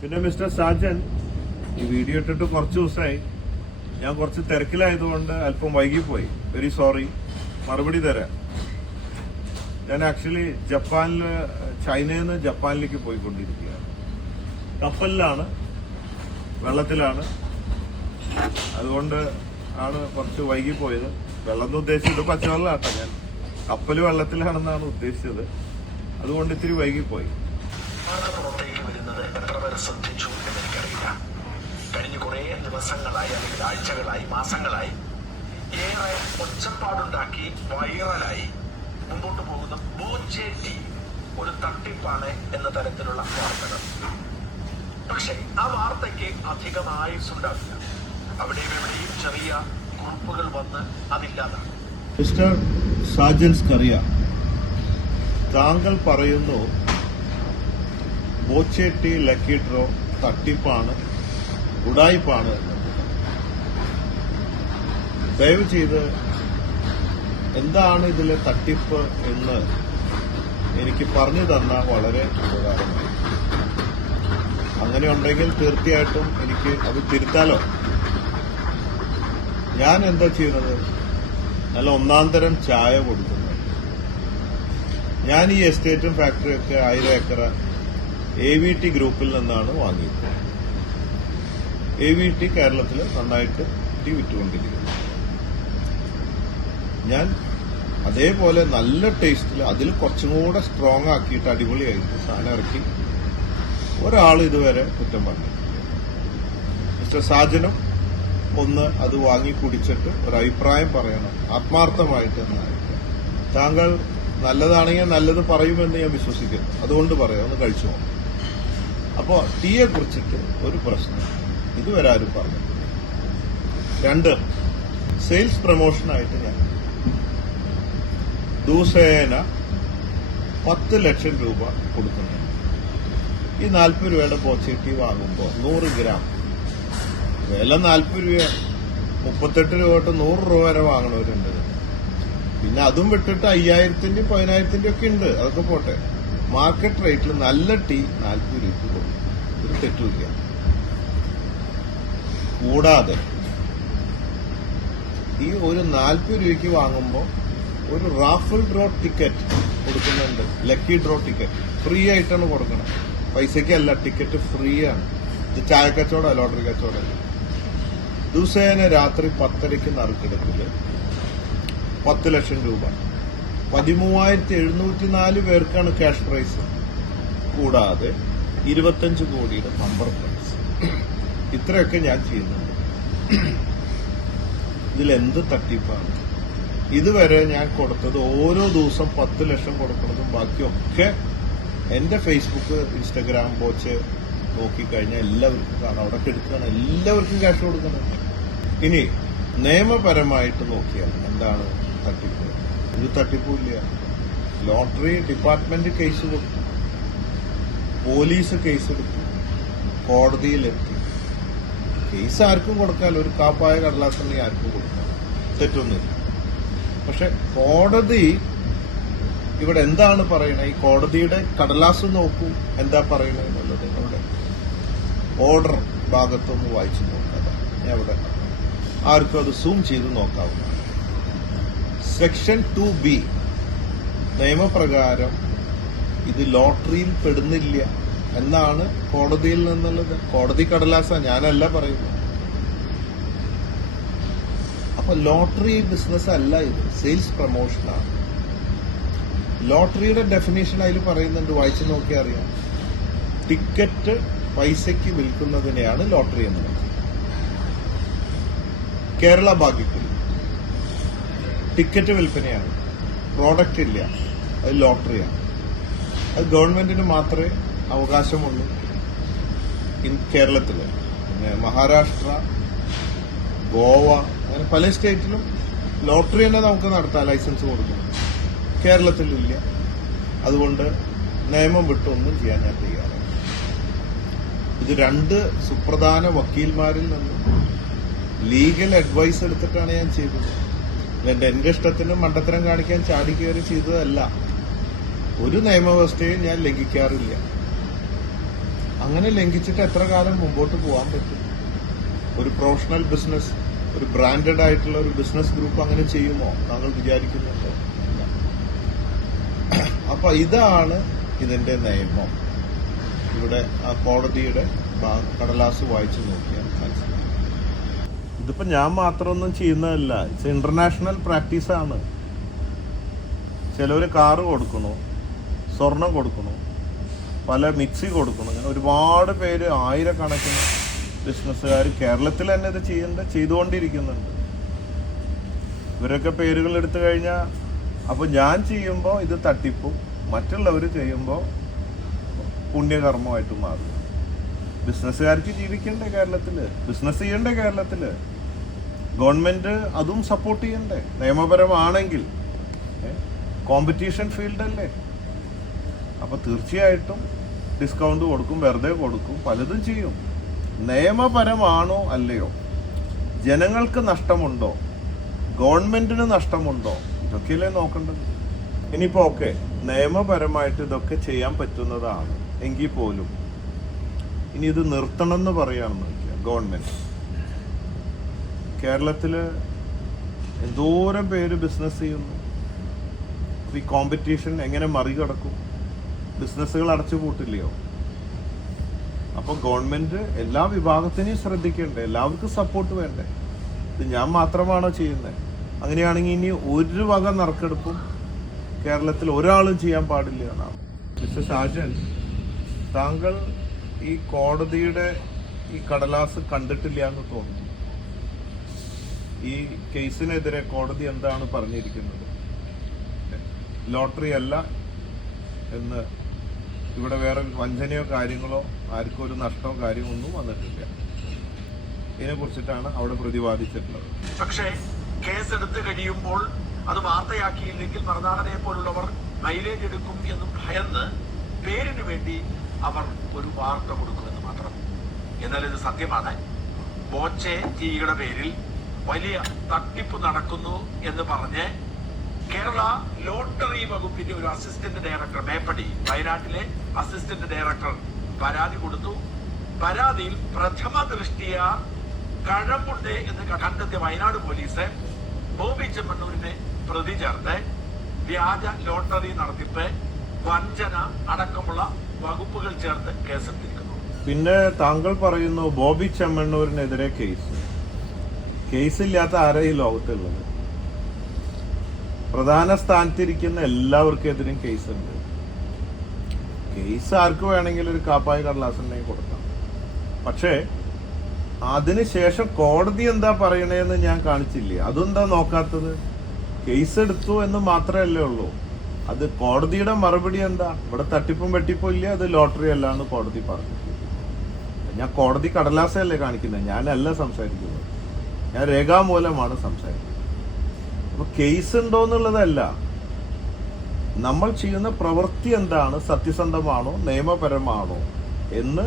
പിന്നെ മിസ്റ്റർ സാജൻ ഈ വീഡിയോ ഇട്ടിട്ട് കുറച്ച് ദിവസമായി. ഞാൻ കുറച്ച് തിരക്കിലായതുകൊണ്ട് അല്പം വൈകിപ്പോയി. വെരി സോറി മറുപടി തരാം. ഞാൻ ആക്ച്വലി ജപ്പാനിൽ ചൈനയിൽ നിന്ന് ജപ്പാനിലേക്ക് പോയിക്കൊണ്ടിരിക്കുകയാണ്. കപ്പലിലാണ് വെള്ളത്തിലാണ്. അതുകൊണ്ട് ആണ് കുറച്ച് വൈകിപ്പോയത്. വെള്ളം എന്ന് ഉദ്ദേശിച്ചത് പച്ചവെള്ളമാട്ടോ ഞാൻ. കപ്പൽ വെള്ളത്തിലാണെന്നാണ് ഉദ്ദേശിച്ചത്. അതുകൊണ്ട് ഇത്തിരി വൈകിപ്പോയി. പുറത്തേക്ക് വരുന്നത് എത്ര പേർ ശ്രദ്ധിച്ചു എന്നെനിക്കറിയില്ല. കഴിഞ്ഞ കുറേ ദിവസങ്ങളായി അല്ലെങ്കിൽ ആഴ്ചകളായി മാസങ്ങളായി ഏറെ ഒച്ചപ്പാടുണ്ടാക്കി വൈറലായി. മുമ്പോട്ട് പോകുന്ന ബോച്ചേറ്റി ഒരു തട്ടിപ്പാണ് എന്ന തരത്തിലുള്ള വാർത്തകൾ. പക്ഷേ ആ വാർത്തയ്ക്ക് അധികം ആയുസ്സുണ്ടാവില്ല അവിടെയും എവിടെയും ചെറിയ കുറിപ്പുകൾ വന്ന് അതില്ലാതാണ് മിസ്റ്റർ സാജൻസ് കറിയ താങ്കൾ പറയുന്നു ബോച്ചേട്ടി ലക്കി ഡ്രോ തട്ടിപ്പാണ് ഉടായ്പാണ് ദയവ് ചെയ്ത് എന്താണ് ഇതിലെ തട്ടിപ്പ് എന്ന് എനിക്ക് പറഞ്ഞു തന്ന വളരെ ഉപകാരമായി അങ്ങനെ ഉണ്ടെങ്കിൽ തീർച്ചയായിട്ടും എനിക്ക് അത് തിരുത്താലോ? ഞാൻ എന്താ ചെയ്യുന്നത്? നല്ല ഒന്നാം തരം ചായ കൊടുക്കുന്നത് ഞാൻ ഈ എസ്റ്റേറ്റും ഫാക്ടറിയൊക്കെ ആയിരം ഏക്കർ എ വി ടി ഗ്രൂപ്പിൽ നിന്നാണ് വാങ്ങിയത്. എ വി ടി കേരളത്തിൽ നന്നായിട്ട് ടി വിറ്റുകൊണ്ടിരിക്കുന്നു ഞാൻ അതേപോലെ നല്ല ടേസ്റ്റിൽ അതിൽ കുറച്ചും കൂടെ സ്ട്രോങ് ആക്കിയിട്ട് അടിപൊളിയായിട്ട് സാധനം ഇറക്കി ഒരാൾ ഇതുവരെ കുറ്റം പറഞ്ഞു മിസ്റ്റർ സാജനും ഒന്ന് അത് വാങ്ങി കുടിച്ചിട്ട് ഒരു അഭിപ്രായം പറയണം. ആത്മാർത്ഥമായിട്ട് താങ്കൾ നല്ലതാണെങ്കിൽ നല്ലത് പറയുമെന്ന് ഞാൻ വിശ്വസിക്കുന്നു. അതുകൊണ്ട് പറയാം. ഒന്ന് കഴിച്ചു നോക്കാം. അപ്പോൾ ടീയെ കുറിച്ചിട്ട് ഒരു പ്രശ്നം. ഇതുവരെ ആരും പറഞ്ഞു. രണ്ട് സെയിൽസ് പ്രൊമോഷനായിട്ട് ഞാൻ. ദിവസേന പത്ത് ലക്ഷം രൂപ കൊടുക്കുന്നുണ്ട് ഈ നാൽപ്പത് രൂപയുടെ പോസിറ്റീവ് വാങ്ങുമ്പോൾ നൂറ് ഗ്രാം. വില നാൽപ്പത് രൂപയാണ് മുപ്പത്തെട്ട് രൂപ തൊട്ട് നൂറ് രൂപ വരെ വാങ്ങണവരുണ്ട്. പിന്നെ അതും വിട്ടിട്ട് അയ്യായിരത്തിന്റെ പതിനായിരത്തിന്റെ ഒക്കെ ഉണ്ട്. അതൊക്കെ പോട്ടെ. മാർക്കറ്റ് റേറ്റിൽ നല്ല ടീ നാൽപ്പത് രൂപയ്ക്ക് കൊടുക്കും. ഒരു തെറ്റുമില്ല കൂടാതെ ഈ ഒരു നാൽപ്പത് രൂപയ്ക്ക് വാങ്ങുമ്പോൾ ഒരു റാഫിൾ ഡ്രോ ടിക്കറ്റ് കൊടുക്കുന്നുണ്ട്. ലക്കി ഡ്രോ ടിക്കറ്റ് ഫ്രീ ആയിട്ടാണ് കൊടുക്കണം പൈസയ്ക്കല്ല ടിക്കറ്റ് ഫ്രീ ആണ്. ഇത് ചായ കച്ചവടം ലോട്ടറി കച്ചവടം ദിവസേന രാത്രി പത്തരയ്ക്ക് നറുക്കെടുപ്പിൽ പത്ത് ലക്ഷം രൂപ. പതിമൂവായിരത്തി എഴുന്നൂറ്റി നാല് പേർക്കാണ് ക്യാഷ് പ്രൈസ് കൂടാതെ ഇരുപത്തഞ്ച് കോടിയുടെ നമ്പർ പ്രൈസ് ഇത്രയൊക്കെ ഞാൻ ചെയ്യുന്നുണ്ട്. ഇതിലെന്ത് തട്ടിപ്പാണ്? ഇതുവരെ ഞാൻ കൊടുത്തത് ഓരോ ദിവസം പത്ത് ലക്ഷം കൊടുക്കുന്നതും ബാക്കിയൊക്കെ എന്റെ ഫേസ്ബുക്ക് ഇൻസ്റ്റഗ്രാം പോച്ച് നോക്കിക്കഴിഞ്ഞാൽ എല്ലാവർക്കും കാണാം. അവിടെ കെടുക്കുകയാണ് എല്ലാവർക്കും ക്യാഷ് കൊടുക്കുന്നത് ഇനി നിയമപരമായിട്ട് നോക്കിയാൽ എന്താണ് തട്ടിപ്പ്? ഒരു തട്ടിപ്പുമില്ല. ലോട്ടറി ഡിപ്പാർട്ട്മെന്റ് കേസ് കൊടുത്തു. പോലീസ് കേസ് എടുത്തു. കോടതിയിലെത്തി. കേസ് ആർക്കും കൊടുക്കാമല്ലോ ഒരു കാപ്പായ കടലാസുണ്ടെങ്കിൽ ആർക്കും കൊടുക്കാം. തെറ്റൊന്നുമില്ല. പക്ഷെ കോടതി ഇവിടെ എന്താണ് പറയുന്നത് ഈ കോടതിയുടെ കടലാസ് നോക്കൂ. എന്താ പറയുന്നത് എന്നുള്ളത് ഇവിടെ ഓർഡർ ഭാഗത്തൊന്ന് വായിച്ചു നോക്കാതെ അവിടെ ആർക്കും അത് സൂം ചെയ്ത് നോക്കാവുന്നതാണ്. Section two B. നിയമപ്രകാരം ഇത് ലോട്ടറിയിൽ പെടുന്നില്ല എന്നാണ് കോടതിയിൽ നിന്നുള്ളത്. കോടതി കടലാസ ഞാനല്ല പറയുന്നത്. അപ്പൊ ലോട്ടറി ബിസിനസ് അല്ല ഇത്. സെയിൽസ് പ്രൊമോഷനാണ് ലോട്ടറിയുടെ ഡെഫിനേഷൻ അതിൽ പറയുന്നുണ്ട് വായിച്ചു നോക്കിയാൽ അറിയാം. ടിക്കറ്റ് പൈസയ്ക്ക് വിൽക്കുന്നതിനെയാണ് ലോട്ടറി എന്ന് പറയുന്നത്. കേരള ഭാഗ്യത്തിൽ ടിക്കറ്റ് വിൽപ്പനയാണ്. പ്രോഡക്റ്റ് ഇല്ല. അത് ലോട്ടറിയാണ് അത് ഗവൺമെന്റിന് മാത്രമേ അവകാശമുള്ളൂ ഇൻ കേരളത്തിൽ പിന്നെ മഹാരാഷ്ട്ര ഗോവ അങ്ങനെ പല സ്റ്റേറ്റിലും ലോട്ടറി തന്നെ നമുക്ക് നടത്താം ലൈസൻസ് കൊടുക്കണം. കേരളത്തിലില്ല അതുകൊണ്ട് നിയമം വിട്ടൊന്നും ചെയ്യാൻ ഞാൻ തയ്യാറാണ്. ഇത് രണ്ട് സുപ്രധാന വക്കീൽമാരിൽ നിന്നും ലീഗൽ അഡ്വൈസ് എടുത്തിട്ടാണ് ഞാൻ ചെയ്തത്. എന്റെ എന്റെ ഇഷ്ടത്തിനും മണ്ടത്തരം കാണിക്കാൻ ചാടി ചെയ്തതല്ല. ഒരു നിയമവ്യവസ്ഥയും ഞാൻ ലംഘിക്കാറില്ല. അങ്ങനെ ലംഘിച്ചിട്ട് എത്ര കാലം മുമ്പോട്ട് പോകാൻ പറ്റും? ഒരു പ്രൊഫഷണൽ ബിസിനസ് ഒരു ബ്രാൻഡഡ് ആയിട്ടുള്ള ഒരു ബിസിനസ് ഗ്രൂപ്പ് അങ്ങനെ ചെയ്യുമോ? താങ്കൾ വിചാരിക്കുന്നുണ്ടോ. അപ്പൊ ഇതാണ് ഇതിന്റെ നിയമം. ഇവിടെ കോടതിയുടെ കടലാസ് വായിച്ചു നോക്കിയാൽ മനസ്സിലാവും. ഇതിപ്പോ ഞാൻ മാത്രമൊന്നും ചെയ്യുന്നതല്ല. ഇറ്റ്സ് ഇന്റർനാഷണൽ പ്രാക്ടീസാണ് ചിലവർ കാറ് കൊടുക്കണു സ്വർണം കൊടുക്കണു പല മിക്സി കൊടുക്കണം അങ്ങനെ ഒരുപാട് പേര് ആയിരക്കണക്കിന് ബിസിനസ്സുകാർ കേരളത്തിൽ തന്നെ ഇത് ചെയ്യേണ്ട ചെയ്തുകൊണ്ടിരിക്കുന്നുണ്ട്. ഇവരൊക്കെ പേരുകൾ എടുത്തു കഴിഞ്ഞാൽ അപ്പോൾ ഞാൻ ചെയ്യുമ്പോൾ ഇത് തട്ടിപ്പും മറ്റുള്ളവർ ചെയ്യുമ്പോൾ പുണ്യകർമ്മമായിട്ട് മാറും. ബിസിനസ്സുകാർക്ക് ജീവിക്കണ്ടേ കേരളത്തിൽ ബിസിനസ് ചെയ്യണ്ടേ കേരളത്തിൽ ഗവൺമെന്റ് അതും സപ്പോർട്ട് ചെയ്യണ്ടേ? നിയമപരമാണെങ്കിൽ. കോമ്പറ്റീഷൻ ഫീൽഡല്ലേ അപ്പോൾ തീർച്ചയായിട്ടും ഡിസ്കൗണ്ട് കൊടുക്കും വെറുതെ കൊടുക്കും പലതും ചെയ്യും. നിയമപരമാണോ അല്ലയോ? ജനങ്ങൾക്ക് നഷ്ടമുണ്ടോ? ഗവൺമെന്റിന് നഷ്ടമുണ്ടോ? ഇതൊക്കെയല്ലേ നോക്കേണ്ടത്. ഇനിയിപ്പോൾ ഓക്കെ നിയമപരമായിട്ട് ഇതൊക്കെ ചെയ്യാൻ പറ്റുന്നതാണ് എങ്കിൽ പോലും. ഇനി ഇത് നിർത്തണം എന്ന് പറയുകയാണെന്ന് വെച്ചാൽ ഗവൺമെന്റ്. കേരളത്തിൽ എന്തോരം പേര് ബിസിനസ് ചെയ്യുന്നു. ഈ കോമ്പറ്റീഷൻ എങ്ങനെ മറികടക്കും? ബിസിനസ്സുകൾ അടച്ചു പൂട്ടില്ലയോ? അപ്പോൾ ഗവൺമെന്റ് എല്ലാ വിഭാഗത്തിനെയും ശ്രദ്ധിക്കേണ്ടേ എല്ലാവർക്കും സപ്പോർട്ട് വേണ്ടേ? ഇത് ഞാൻ മാത്രമാണോ ചെയ്യുന്നത് അങ്ങനെയാണെങ്കിൽ ഇനി ഒരു വക നറുക്കെടുപ്പും കേരളത്തിൽ ഒരാളും ചെയ്യാൻ പാടില്ല എന്നാണ്. മിസ്റ്റർ ഷാജൻ താങ്കൾ ഈ കോടതിയുടെ ഈ കടലാസ് കണ്ടിട്ടില്ല എന്ന് തോന്നുന്നു. ഈ കേസിനെതിരെ കോടതി എന്താണ് പറഞ്ഞിരിക്കുന്നത്? ലോട്ടറി അല്ല എന്ന് ഇവിടെ വേറെ വഞ്ചനയോ കാര്യങ്ങളോ ആർക്കും ഒരു നഷ്ടമോ കാര്യമോ ഒന്നും വന്നിട്ടില്ല. ഇതിനെ കുറിച്ചിട്ടാണ് അവിടെ പ്രതിപാദിച്ചിട്ടുള്ളത്. പക്ഷേ കേസ് എടുത്തു കഴിയുമ്പോൾ അത് വാർത്തയാക്കിയില്ലെങ്കിൽ പ്രധാനതയെ പോലുള്ളവർ മൈലേജ് എടുക്കും എന്ന് ഭയന്ന് പേരിന് വേണ്ടി അവർ ഒരു വാർത്ത കൊടുക്കുമെന്ന് മാത്രം. എന്നാൽ ഇത് സത്യമാണ് ബോച്ചെ ടീയുടെ പേരിൽ വലിയ തട്ടിപ്പ് നടക്കുന്നു എന്ന് പറഞ്ഞ് കേരള ലോട്ടറി വകുപ്പിന്റെ ഒരു അസിസ്റ്റന്റ് ഡയറക്ടർ മേപ്പടി വയനാട്ടിലെ അസിസ്റ്റന്റ് ഡയറക്ടർ പരാതി കൊടുത്തു. പരാതിയിൽ പ്രഥമ ദൃഷ്ടിയ കഴമ്പുണ്ട് എന്ന് കണ്ടെത്തിയ വയനാട് പോലീസ് ബോബി ചെമ്മണ്ണൂരിനെ പ്രതി ചേർത്ത് വ്യാജ ലോട്ടറി നടത്തിപ്പ് വഞ്ചന അടക്കമുള്ള വകുപ്പുകൾ ചേർത്ത് കേസെടുത്തിരിക്കുന്നു. പിന്നെ താങ്കൾ പറയുന്നു ബോബി ചെമ്മണ്ണൂരിനെതിരെ കേസ്. കേസില്ലാത്ത ആരാ ഈ ലോകത്തുള്ളത്? പ്രധാന സ്ഥാനത്തിരിക്കുന്ന എല്ലാവർക്കെതിരും കേസുണ്ട്. കേസ് ആർക്ക് വേണമെങ്കിലും ഒരു കാപ്പായ കടലാസുണ്ടെങ്കിൽ കൊടുക്കാം. പക്ഷേ അതിനുശേഷം കോടതി എന്താ പറയണേന്ന് ഞാൻ കാണിച്ചില്ലേ? അതെന്താ നോക്കാത്തത്? കേസ് എടുത്തു എന്ന് മാത്രമല്ലേ ഉള്ളൂ. അത് കോടതിയുടെ മറുപടി എന്താ? ഇവിടെ തട്ടിപ്പും വെട്ടിപ്പും ഇല്ല? അത് ലോട്ടറി അല്ല എന്ന് കോടതി പറഞ്ഞു ഞാൻ കോടതി കടലാസല്ലേ കാണിക്കുന്നത്. ഞാനല്ല സംസാരിക്കുന്നത്. ഞാൻ രേഖാമൂലമാണ് സംസാരിക്കുന്നത്. അപ്പോൾ കേസ് ഉണ്ടോ എന്നുള്ളതല്ല നമ്മൾ ചെയ്യുന്ന പ്രവൃത്തി എന്താണ്? സത്യസന്ധമാണോ? നിയമപരമാണോ? എന്ന്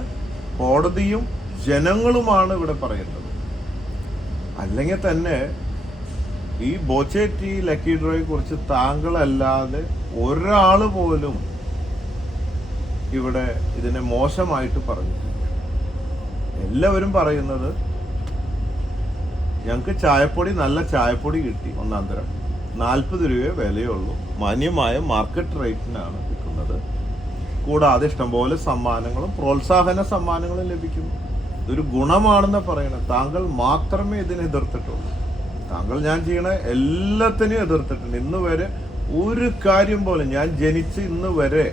കോടതിയും ജനങ്ങളുമാണ് ഇവിടെ പറയേണ്ടത്. അല്ലെങ്കിൽ തന്നെ ഈ ബോച്ചേറ്റി ലക്കി ഡ്രോയെ കുറിച്ച് താങ്കളല്ലാതെ ഒരാൾ പോലും ഇവിടെ ഇതിനെ മോശമായിട്ട് പറഞ്ഞിട്ടില്ല. എല്ലാവരും പറയുന്നത് ഞങ്ങൾക്ക് ചായപ്പൊടി നല്ല ചായപ്പൊടി കിട്ടി ഒന്നാം തരം. നാൽപ്പത് രൂപയെ വിലയുള്ളൂ. മാന്യമായ മാർക്കറ്റ് റേറ്റിനാണ് കിട്ടുന്നത്. കൂടാതെ ഇഷ്ടംപോലെ സമ്മാനങ്ങളും പ്രോത്സാഹന സമ്മാനങ്ങളും ലഭിക്കും ഇതൊരു ഗുണമാണെന്ന് പറയണത് താങ്കൾ മാത്രമേ ഇതിനെ എതിർത്തിട്ടുള്ളൂ. താങ്കൾ ഞാൻ ചെയ്യണ എല്ലാത്തിനെയും എതിർത്തിട്ടുണ്ട്. ഇന്ന് വരെ ഒരു കാര്യം പോലും ഞാൻ ജനിച്ച് ഇന്ന് വരെ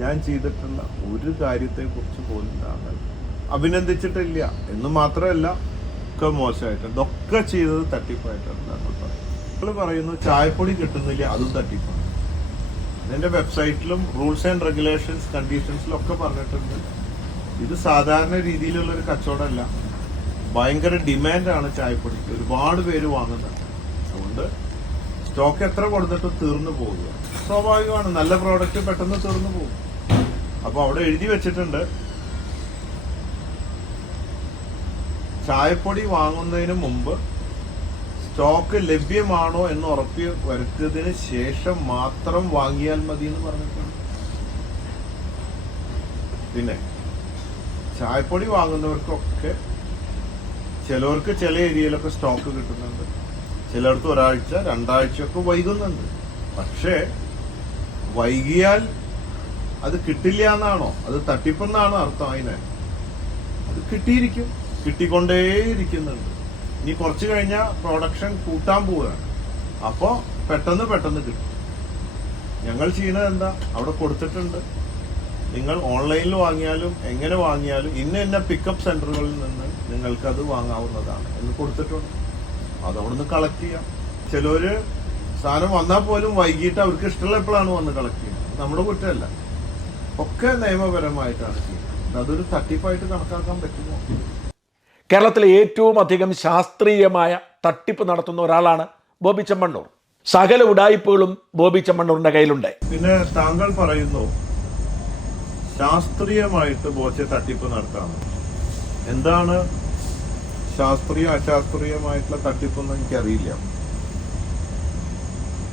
ഞാൻ ചെയ്തിട്ടുള്ള ഒരു കാര്യത്തെക്കുറിച്ച് പോലും താങ്കൾ അഭിനന്ദിച്ചിട്ടില്ല. എന്ന് മാത്രമല്ല ഒക്കെ മോശമായിട്ടുണ്ട് ഇതൊക്കെ ചെയ്തത് തട്ടിപ്പായിട്ടാണ് താങ്കൾ പറയുന്നത്. താങ്കൾ പറയുന്നു ചായപ്പൊടി കിട്ടുന്നില്ല അതും തട്ടിപ്പാണ് ഇതിന്റെ വെബ്സൈറ്റിലും റൂൾസ് ആൻഡ് റെഗുലേഷൻസ് കണ്ടീഷൻസിലും ഒക്കെ പറഞ്ഞിട്ടുണ്ട്. ഇത് സാധാരണ രീതിയിലുള്ള ഒരു കച്ചവടമല്ല. ഭയങ്കര ഡിമാൻഡാണ് ചായപ്പൊടിക്ക്. ഒരുപാട് പേര് വാങ്ങുന്നുണ്ട്. അതുകൊണ്ട് സ്റ്റോക്ക് എത്ര കൊടുത്തിട്ടും തീർന്നു പോവുക സ്വാഭാവികമാണ് നല്ല പ്രോഡക്റ്റ് പെട്ടെന്ന് തീർന്നു പോകും. അപ്പോൾ അവിടെ എഴുതി വെച്ചിട്ടുണ്ട് ചായപ്പൊടി വാങ്ങുന്നതിന് മുമ്പ് സ്റ്റോക്ക് ലഭ്യമാണോ എന്ന് ഉറപ്പ് വരുത്തിയതിന് ശേഷം മാത്രം വാങ്ങിയാൽ മതി എന്ന് പറഞ്ഞിട്ടുണ്ട്. പിന്നെ ചായപ്പൊടി വാങ്ങുന്നവർക്കൊക്കെ ചിലവർക്ക് ചില ഏരിയയിലൊക്കെ സ്റ്റോക്ക് കിട്ടുന്നുണ്ട്. ചിലർക്ക് ഒരാഴ്ച രണ്ടാഴ്ചയൊക്കെ വൈകുന്നുണ്ട്. പക്ഷേ വൈകിയാൽ അത് കിട്ടില്ല എന്നാണോ? അത് തട്ടിപ്പെന്നാണോ അർത്ഥം അതിനെ. അത് കിട്ടിയിരിക്കും. കിട്ടിക്കൊണ്ടേയിരിക്കുന്നുണ്ട്. ഇനി കുറച്ച് കഴിഞ്ഞാൽ പ്രൊഡക്ഷൻ കൂട്ടാൻ പോവുകയാണ്. അപ്പോൾ പെട്ടെന്ന് പെട്ടെന്ന് കിട്ടും. ഞങ്ങൾ ചെയ്യുന്നത് എന്താ? അവിടെ കൊടുത്തിട്ടുണ്ട്. നിങ്ങൾ ഓൺലൈനിൽ വാങ്ങിയാലും എങ്ങനെ വാങ്ങിയാലും ഇന്ന ഇന്ന പിക്കപ്പ് സെന്ററുകളിൽ നിന്ന് നിങ്ങൾക്കത് വാങ്ങാവുന്നതാണ് എന്ന് കൊടുത്തിട്ടുണ്ട്. അത് അവിടെ നിന്ന് കളക്ട് ചെയ്യാം. ചിലർ സാധനം വന്നാൽ പോലും വൈകിട്ട് അവർക്ക് ഇഷ്ടമുള്ള എപ്പോഴാണ് വന്ന് കളക്ട് ചെയ്യുന്നത്. നമ്മുടെ കുറ്റമല്ല. ഒക്കെ നിയമപരമായിട്ടാണ് ചെയ്യുന്നത്. അതൊരു തട്ടിപ്പായിട്ട് കണക്കാക്കാൻ പറ്റുമോ? കേരളത്തിലെ ഏറ്റവും അധികം ശാസ്ത്രീയമായ തട്ടിപ്പ് നടത്തുന്ന ഒരാളാണ് ബോബി ചെമ്മണ്ണൂർ. സകല ഉടായ്പകളും ബോബി ചെമ്മണ്ണൂറിന്റെ കയ്യിലുണ്ട്. പിന്നെ താങ്കൾ പറയുന്നു ശാസ്ത്രീയമായിട്ട് ബോച്ചെ തട്ടിപ്പ് നടത്താണ് എന്താണ് ശാസ്ത്രീയ അശാസ്ത്രീയമായിട്ടുള്ള തട്ടിപ്പൊന്നും എനിക്കറിയില്ല.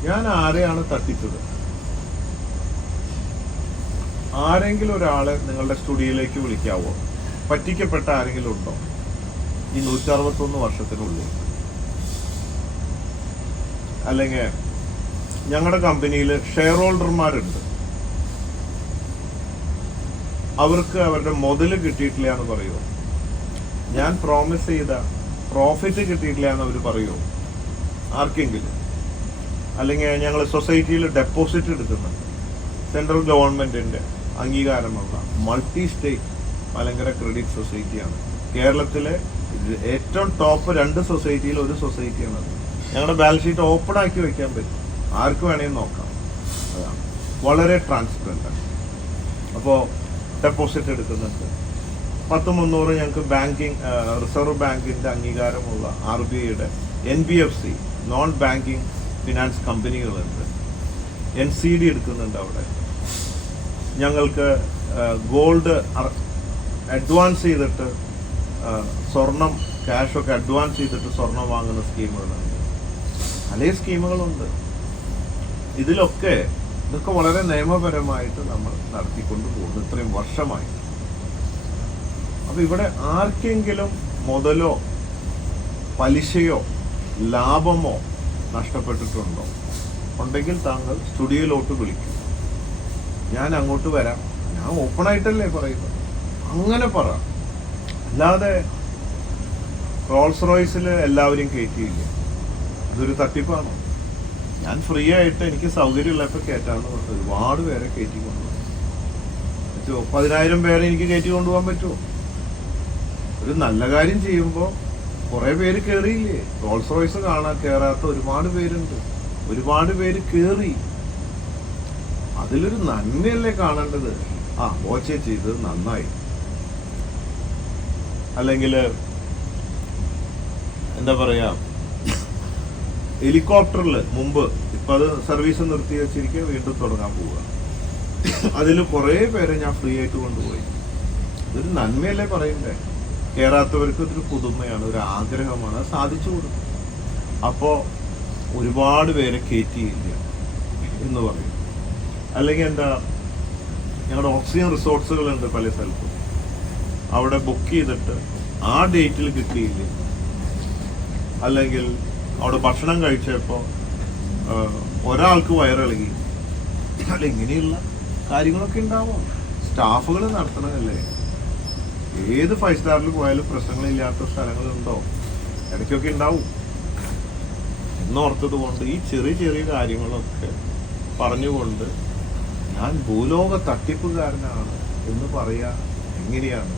ഞാൻ ആരെയാണ് തട്ടിച്ചത്? ആരെങ്കിലും ഒരാളെ നിങ്ങളുടെ സ്റ്റുഡിയോയിലേക്ക് വിളിക്കാവോ? പറ്റിക്കപ്പെട്ട ആരെങ്കിലും ഉണ്ടോ? ഈ നൂറ്റി അറുപത്തൊന്ന് വർഷത്തിനുള്ളിൽ. അല്ലെങ്കിൽ ഞങ്ങളുടെ കമ്പനിയിൽ ഷെയർ ഹോൾഡർമാരുണ്ട് അവർക്ക് അവരുടെ മുതൽ കിട്ടിയിട്ടില്ല എന്ന് പറയുമോ ഞാൻ പ്രോമിസ് ചെയ്ത പ്രോഫിറ്റ് കിട്ടിയിട്ടില്ല എന്ന് അവർ പറയുമോ ആർക്കെങ്കിലും? അല്ലെങ്കിൽ ഞങ്ങൾ സൊസൈറ്റിയിൽ ഡെപ്പോസിറ്റ് എടുക്കുന്നുണ്ട് സെൻട്രൽ ഗവൺമെന്റിന്റെ അംഗീകാരമുള്ള മൾട്ടി സ്റ്റേറ്റ് മലങ്കര ക്രെഡിറ്റ് സൊസൈറ്റിയാണ് കേരളത്തിലെ ഏറ്റവും ടോപ്പ് രണ്ട് സൊസൈറ്റിയിൽ ഒരു സൊസൈറ്റിയാണ് ഞങ്ങളുടെ ബാലൻസ് ഷീറ്റ് ഓപ്പൺ ആക്കി വെക്കാൻ പറ്റും. ആർക്ക് വേണമെങ്കിൽ നോക്കാം. വളരെ ട്രാൻസ്പെറന്റ് ആണ്. അപ്പോൾ ഡെപ്പോസിറ്റ് എടുക്കുന്നുണ്ട്. പത്ത് മുന്നൂറ് ഞങ്ങൾക്ക് ബാങ്കിങ് റിസർവ് ബാങ്കിന്റെ അംഗീകാരമുള്ള ആർ ബി ഐയുടെ N B F C non banking finance കമ്പനികളുണ്ട് N C D എടുക്കുന്നുണ്ട് അവിടെ. ഞങ്ങൾക്ക് ഗോൾഡ് അഡ്വാൻസ് ചെയ്തിട്ട് സ്വർണം ക്യാഷൊക്കെ അഡ്വാൻസ് ചെയ്തിട്ട് സ്വർണം വാങ്ങുന്ന സ്കീമുകളുണ്ട് പല സ്കീമുകളുണ്ട്. ഇതിലൊക്കെ ഇതൊക്കെ വളരെ നിയമപരമായിട്ട് നമ്മൾ നടത്തിക്കൊണ്ട് പോകുന്നു. ഇത്രയും വർഷമായി. അപ്പം ഇവിടെ ആർക്കെങ്കിലും മുതലോ പലിശയോ ലാഭമോ നഷ്ടപ്പെട്ടിട്ടുണ്ടോ? ഉണ്ടെങ്കിൽ താങ്കൾ സ്റ്റുഡിയോയിലോട്ട് വിളിക്കും. ഞാൻ അങ്ങോട്ട് വരാം. ഞാൻ ഓപ്പണായിട്ടല്ലേ പറയുന്നത്? അങ്ങനെ പറ. അല്ലാതെ റോൾസ് റോയ്സിൽ എല്ലാവരും കയറ്റിയില്ല ഇതൊരു തട്ടിപ്പാണോ? ഞാൻ ഫ്രീ ആയിട്ട് എനിക്ക് സൗകര്യമുള്ളപ്പോൾ കയറ്റാന്ന് പറഞ്ഞു ഒരുപാട് പേരെ കയറ്റി കൊണ്ടുപോകും പതിനായിരം പേരെ എനിക്ക് കയറ്റി കൊണ്ടുപോകാൻ പറ്റുമോ? ഒരു നല്ല കാര്യം ചെയ്യുമ്പോൾ കുറേ പേര് കയറിയില്ലേ റോൾസ് റോയ്സ് കാണാൻ കയറാത്ത ഒരുപാട് പേരുണ്ട്. ഒരുപാട് പേര് കയറി അതിലൊരു നന്മയല്ലേ കാണേണ്ടത്? ആ ഓച്ചേ ചെയ്തത് നന്നായി. അല്ലെങ്കിൽ എന്താ പറയാ ഹെലികോപ്റ്ററിൽ മുമ്പ് ഇപ്പൊ അത് സർവീസ് നിർത്തി വെച്ചിരിക്കുക വീണ്ടും തുടങ്ങാൻ പോവുക. അതിൽ കുറെ പേരെ ഞാൻ ഫ്രീ ആയിട്ട് കൊണ്ടുപോയി. ഇതൊരു നന്മയല്ലേ പറയണ്ടേ? കേറാത്തവർക്ക് ഇതൊരു പുതുമയാണ് ഒരു ആഗ്രഹമാണ് സാധിച്ചു കൊടുക്കും. അപ്പോ ഒരുപാട് പേരെ കയറ്റിയില്ല എന്ന് പറയും. അല്ലെങ്കിൽ എന്താ ഞങ്ങളുടെ ഓക്സിജൻ റിസോർട്സുകളുണ്ട് പല സ്ഥലത്തും. അവിടെ ബുക്ക് ചെയ്തിട്ട് ആ ഡേറ്റിൽ കിട്ടിയില്ല? അല്ലെങ്കിൽ അവിടെ ഭക്ഷണം കഴിച്ചപ്പോൾ ഒരാൾക്ക് വയറിളകി. അല്ല ഇങ്ങനെയുള്ള കാര്യങ്ങളൊക്കെ ഉണ്ടാവും? സ്റ്റാഫുകൾ നടത്തണമല്ലേ ഏത് ഫൈവ് സ്റ്റാറിൽ പോയാലും പ്രശ്നങ്ങളില്ലാത്ത സ്ഥലങ്ങളുണ്ടോ? ഇടയ്ക്കൊക്കെ ഉണ്ടാവും. എന്നോർത്തത് കൊണ്ട് ഈ ചെറിയ ചെറിയ കാര്യങ്ങളൊക്കെ പറഞ്ഞുകൊണ്ട് ഞാൻ ഭൂലോക തട്ടിപ്പുകാരനാണ് എന്ന് പറയാ എങ്ങനെയാണ്